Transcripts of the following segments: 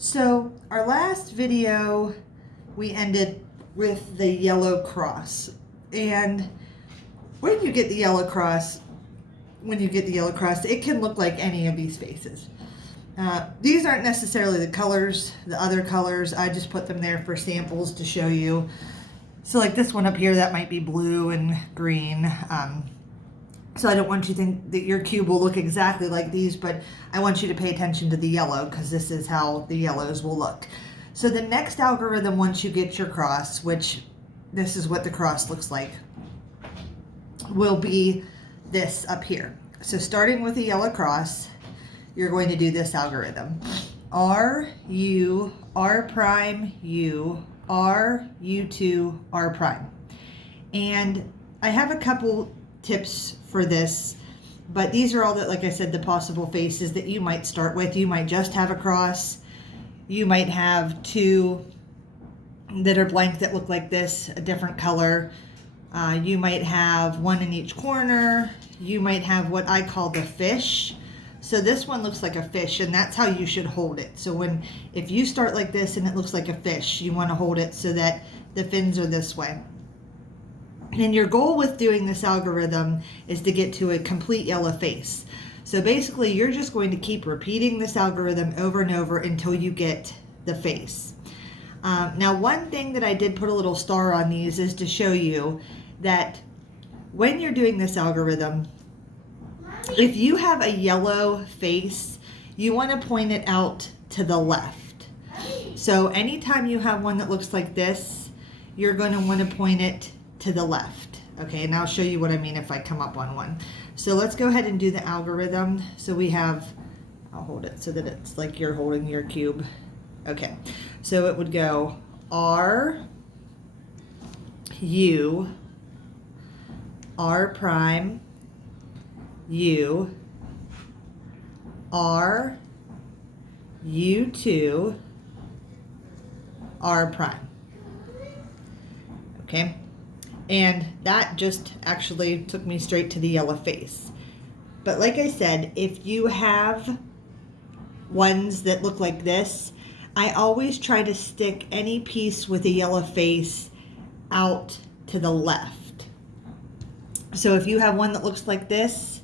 So our last video, we ended with the yellow cross. And when you get the yellow cross, it can look like any of these faces. These aren't necessarily the colors, the other colors. I just put them there for samples to show you. So like this one up here, that might be blue and green. So I don't want you to think that your cube will look exactly like these, but I want you to pay attention to the yellow because this is how the yellows will look. So the next algorithm, once you get your cross, which this is what the cross looks like, will be this up here. So starting with a yellow cross, you're going to do this algorithm. R, U, R prime, U, R, U2, R prime. And I have a couple tips for this, but these are all that, like I said, the possible faces that you might start with. You might just have a cross. You might have two that are blank that look like this, a different color. You might have one in each corner. You might have what I call the fish. So this one looks like a fish, and that's how you should hold it. So if you start like this and it looks like a fish, you want to hold it so that the fins are this way. And your goal with doing this algorithm is to get to a complete yellow face. So basically, you're just going to keep repeating this algorithm over and over until you get the face. Now, one thing that I did put a little star on these is to show you that when you're doing this algorithm, if you have a yellow face, you want to point it out to the left. So anytime you have one that looks like this, you're going to want to point it to the left. Okay, and I'll show you what I mean if I come up on one. So let's go ahead and do the algorithm. So we have, I'll hold it so that it's like you're holding your cube. Okay, so it would go R, U, R prime, U, R, U2, R prime. Okay, and that just actually took me straight to the yellow face. But like I said, if you have ones that look like this, I always try to stick any piece with a yellow face out to the left. So if you have one that looks like this,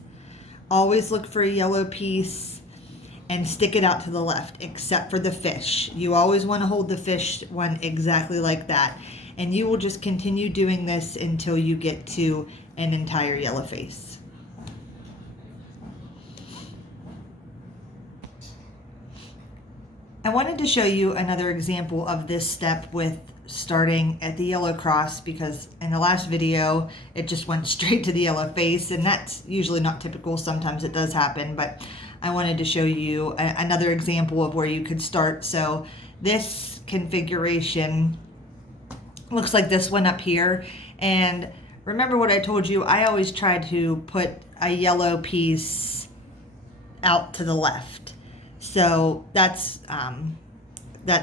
always look for a yellow piece and stick it out to the left, except for the fish. You always want to hold the fish one exactly like that. And you will just continue doing this until you get to an entire yellow face. I wanted to show you another example of this step with starting at the yellow cross, because in the last video it just went straight to the yellow face, and that's usually not typical. Sometimes it does happen, but I wanted to show you another example of where you could start. So this configuration looks like this one up here, and remember what I told you, I always try to put a yellow piece out to the left. So that's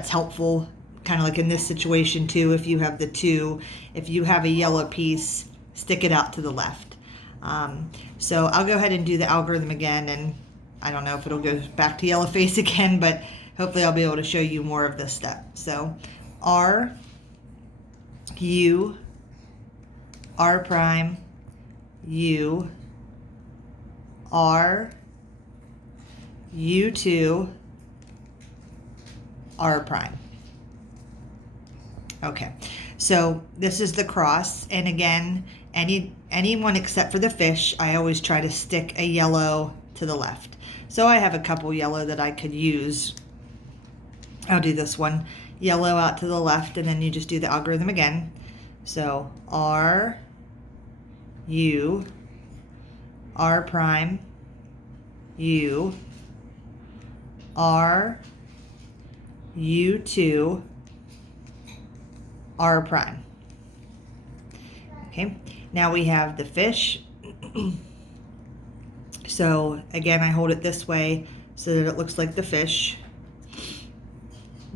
helpful, kind of like in this situation too. If you have the two, if you have a yellow piece, stick it out to the left. So I'll go ahead and do the algorithm again, and I don't know if it'll go back to yellow face again, but hopefully I'll be able to show you more of this step. So R, U, R prime, U, R, U2, R prime. Okay, so this is the cross, and again, anyone except for the fish, I always try to stick a yellow to the left. So I have a couple yellow that I could use. I'll do this one, yellow out to the left, and then you just do the algorithm again. So R, U, R prime, U, R, U2, R prime. Okay, now we have the fish. So again, I hold it this way so that it looks like the fish.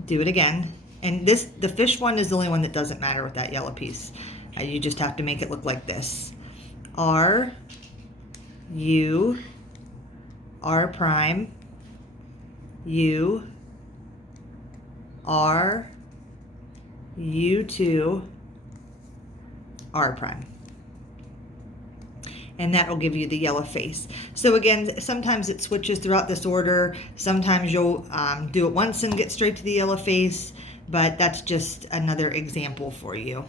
Do it again. And the fish one is the only one that doesn't matter with that yellow piece. You just have to make it look like this. R, U, R prime, U, R, U2, R prime. And that will give you the yellow face. So again, sometimes it switches throughout this order. Sometimes you'll do it once and get straight to the yellow face, but that's just another example for you.